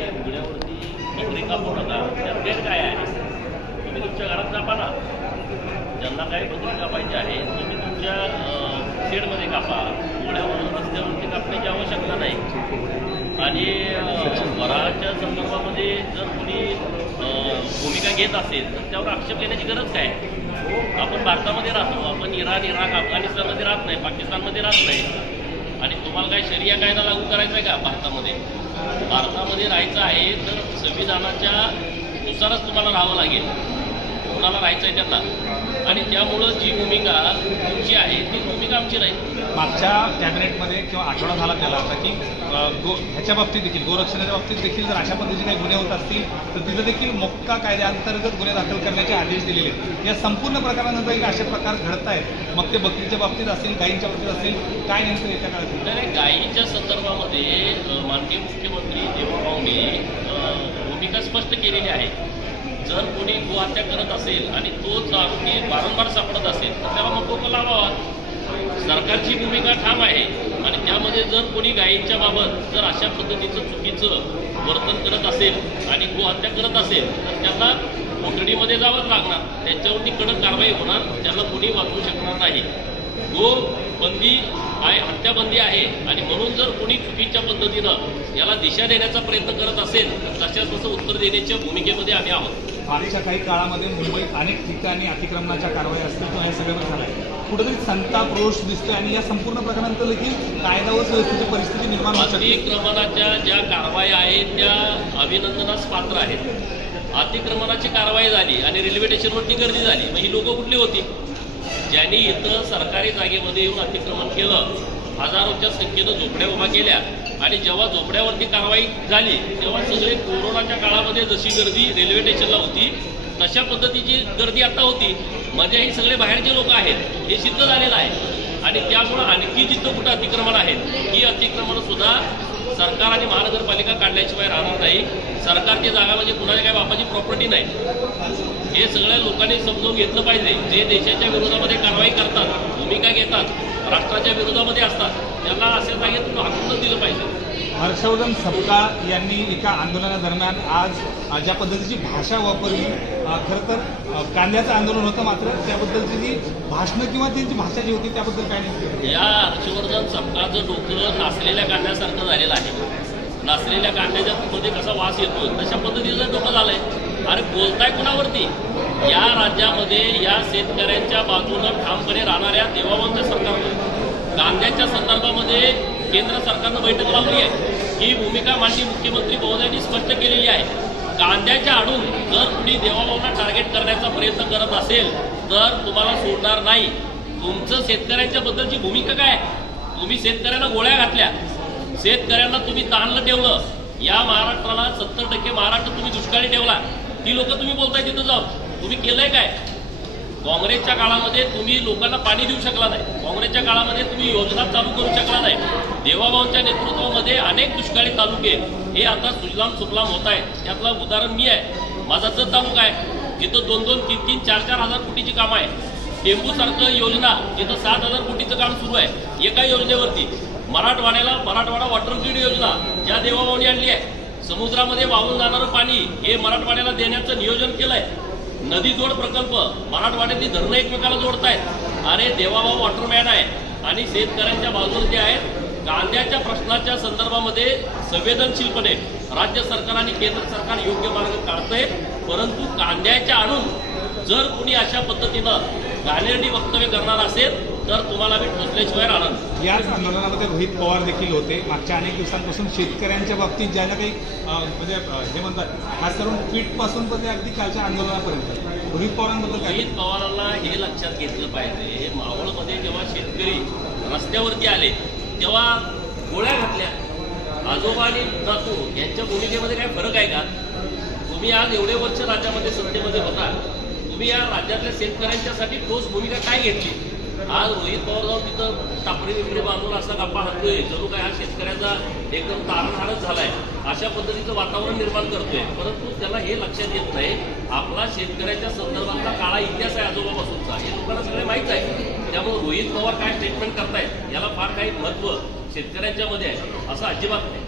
आहे उघड्यावरती बकरी कापू नका, त्यात गैर काय आहे? तुम्ही तुमच्या घरात कापा ना. ज्यांना काही बकरी कापायची आहे तुम्ही तुमच्या शेडमध्ये कापा, उघड्यावरून रस्त्यावरती कापण्याची आवश्यकता नाही. आणि वराच्या संदर्भामध्ये जर कोणी भूमिका घेत असेल तर त्यावर आक्षेप घेण्याची गरज काय? आपण भारतामध्ये राहतो, आपण इराण, इराक, अफगाणिस्तानमध्ये राहत नाही, पाकिस्तानमध्ये राहत नाही. आणि तुम्हाला काय शरिया कायदा लागू करायचा आहे का भारतामध्ये? भारतामध्ये राहायचं आहे तर संविधानाच्या नुसारच तुम्हाला राहावं लागेल, कोणाला राहायचं आहे त्यांना. आणि त्यामुळं जी भूमिका तुमची आहे ती भूमिका आमची नाही. मागच्या कॅबिनेटमध्ये किंवा आठवडा झाला त्याला आता की ह्याच्या बाबतीत देखील गोरक्षणाच्या बाबतीत देखील जर अशा पद्धतीचे काही गुन्हे होत असतील तर तिथं देखील मोक्का कायद्याअंतर्गत गुन्हे दाखल करण्याचे आदेश दिलेले आहेत. या संपूर्ण प्रकारानंतर असे प्रकार घडत आहेत, मग ते बकरीच्या बाबतीत असेल, गायींच्या बाबतीत असेल, काय नेमकं येत्या काळात? नाही, गायीच्या संदर्भामध्ये माननीय मुख्यमंत्री देवेंद्रभाऊंनी भूमिका स्पष्ट केलेली आहे. जर कोणी गोहत्या करत असेल आणि तोच आरोपी वारंवार सापडत असेल तर त्याला मकोका लावावा. सरकारची भूमिका ठाम आहे. आणि त्यामध्ये जर कोणी गायींच्या बाबत जर अशा पद्धतीचं चुकीचं वर्तन करत असेल आणि गोहत्या करत असेल तर त्यांना कोठडीमध्ये जावंच लागणार, त्यांच्यावरती कडक कारवाई होणार, त्याला कोणी वाचवू शकणार नाही. गो बंदी आहे, हत्याबंदी आहे, आणि म्हणून जर कोणी चुकीच्या पद्धतीनं याला दिशा देण्याचा प्रयत्न करत असेल तर तसं उत्तर देण्याच्या भूमिकेमध्ये आम्ही आहोत. मागच्या काही काळामध्ये मुंबईत अनेक ठिकाणी अतिक्रमणाच्या कारवाई असतील किंवा हे सगळं झालं आहे, कुठेतरी संताप रोष दिसतोय आणि या संपूर्ण प्रकारानंतर देखील कायदा व सुव्यवस्थेची परिस्थिती निर्माण होत आहे. अतिक्रमणाच्या ज्या कारवाया आहेत त्या अभिनंदनास पात्र आहेत. अतिक्रमणाची कारवाई झाली आणि रेल्वे स्टेशनवरती गर्दी झाली, मग ही लोकं कुठली होती? ज्यांनी इथं सरकारी जागेमध्ये येऊन अतिक्रमण केलं, हजारोच्या संख्येनं झोपड्या उभा केल्या, आणि जेव्हा झोपड्यावरती कारवाई झाली तेव्हा सगळे कोरोनाच्या काळामध्ये जशी गर्दी रेल्वे स्टेशनला होती तशा पद्धतीची गर्दी आता होती. म्हणजे ही सगळे बाहेरचे लोक आहेत हे सिद्ध झालेलं आहे. आणि त्यामुळं आणखी जिथं कुठं अतिक्रमण आहेत ही अतिक्रमणसुद्धा सरकार आणि महानगरपालिका काढल्याशिवाय राहणार नाही. सरकारची जागा म्हणजे कुणाच्या काय बापाची प्रॉपर्टी नाही, हे सगळ्या लोकांनी समजून घेतलं पाहिजे. जे देशाच्या विरोधामध्ये कारवाई करतात, भूमिका घेतात, राष्ट्राच्या विरोधामध्ये असतात, त्यांना अशा जागेतून हाकलून दिलं पाहिजे. हर्षवर्धन सपकाळ यांनी एका आंदोलनादरम्यान आज ज्या पद्धतीची भाषा वापरली, खरं तर कांद्याचं आंदोलन होतं, मात्र त्याबद्दलची जी भाषणं किंवा त्यांची भाषा जी होती त्याबद्दल काय नाही. या हर्षवर्धन सपकाळचं डोकं नाचलेल्या कांद्यासारखं झालेलं आहे. नाचलेल्या कांद्याच्या मध्ये कसा वास येतो तशा पद्धतीचं डोकं झालंय. अरे बोलताय कुणावरती? या राज्यामध्ये या शेतकऱ्यांच्या बाजूनं ठामपणे राहणाऱ्या देवावंत सरकारनं कांद्याच्या संदर्भामध्ये केंद्र सरकारनं बैठक लावली आहे. ही भूमिका माननीय मुख्यमंत्री महोदयांनी स्पष्ट केलेली आहे. कांद्याच्या आडून जर कुणी देवाभाऊंना टार्गेट करण्याचा प्रयत्न करत असेल तर तुम्हाला सोडणार नाही. तुमचं शेतकऱ्यांच्या बद्दलची भूमिका काय? तुम्ही शेतकऱ्यांना गोळ्या घातल्या, शेतकऱ्यांना तुम्ही ताणलं ठेवलं. या महाराष्ट्राला 70% महाराष्ट्र तुम्ही दुष्काळी ठेवला. ती लोक तुम्ही बोलताय तिथं जाऊन तुम्ही केलंय काय? काँग्रेसच्या काळामध्ये तुम्ही लोकांना पाणी देऊ शकला नाही, काँग्रेसच्या काळामध्ये तुम्ही योजना चालू करू शकला नाही. देवाभाऊंच्या नेतृत्वामध्ये अनेक दुष्काळी तालुके हे आता सुजलाम सुफलाम होत आहेत. त्यातलं उदाहरण मी आहे. माझा जत तालुका आहे, जिथं 2-2, 3-3, 4-4 हजार कोटीची कामं आहे. टेंबूसारखं योजना जिथं 7,000 कोटीचं काम सुरू आहे एका योजनेवरती. मराठवाडा वॉटर ग्रीड योजना ज्या देवाभाऊंनी आणली आहे, समुद्रामध्ये वाहून जाणारं पाणी हे मराठवाड्याला देण्याचं नियोजन केलं आहे. नदी जोड प्रकल्प, मराठवाड्यातली धरणं एकमेकाला जोडतायत. अरे देवाभाऊ वॉटरमॅन आहे आणि शेतकऱ्यांच्या बाजूने ते आहेत. कांद्याच्या प्रश्नाच्या संदर्भामध्ये संवेदनशीलपणे राज्य सरकार आणि केंद्र सरकार योग्य मार्ग काढतंय. परंतु कांद्याच्या आणून जर कुणी अशा पद्धतीनं घाणेरडी वक्तव्य करणार असेल तर तुम्हाला मी टोचल्याशिवाय राहणार. याच आंदोलनामध्ये रोहित पवार देखील होते. मागच्या अनेक दिवसांपासून शेतकऱ्यांच्या बाबतीत ज्या ज्या काही म्हणजे हे म्हणतात, खास करून ट्विटपासून पण अगदी कालच्या आंदोलनापर्यंत रोहित पवारांबद्दल काय? रोहित पवारांना हे लक्षात घेतलं पाहिजे, मावळमध्ये जेव्हा शेतकरी रस्त्यावरती आले तेव्हा गोळ्या घातल्या. आजोबा आणि नातू यांच्या भूमिकेमध्ये काय फरक आहे का? तुम्ही आज एवढे वर्ष राज्यामध्ये सत्तेमध्ये होता, तुम्ही या राज्यातल्या शेतकऱ्यांच्यासाठी ठोस भूमिका काय घेतली? आज रोहित पवार जाऊन तिथं टापडी विक्री बांधून असा गप्पा हाणतोय जणू काय हा शेतकऱ्याचा एकदम तारणहाणच झालाय, अशा पद्धतीचं वातावरण निर्माण करतोय. परंतु त्याला हे लक्षात येत नाही, आपला शेतकऱ्याच्या संदर्भातला काळा इतिहास आहे आजोबापासूनचा, हे लोकांना सगळे माहीत आहे. त्यामुळे रोहित पवार काय स्टेटमेंट करतायत याला फार काही महत्त्व शेतकऱ्यांच्या मध्ये आहे असं अजिबात नाही.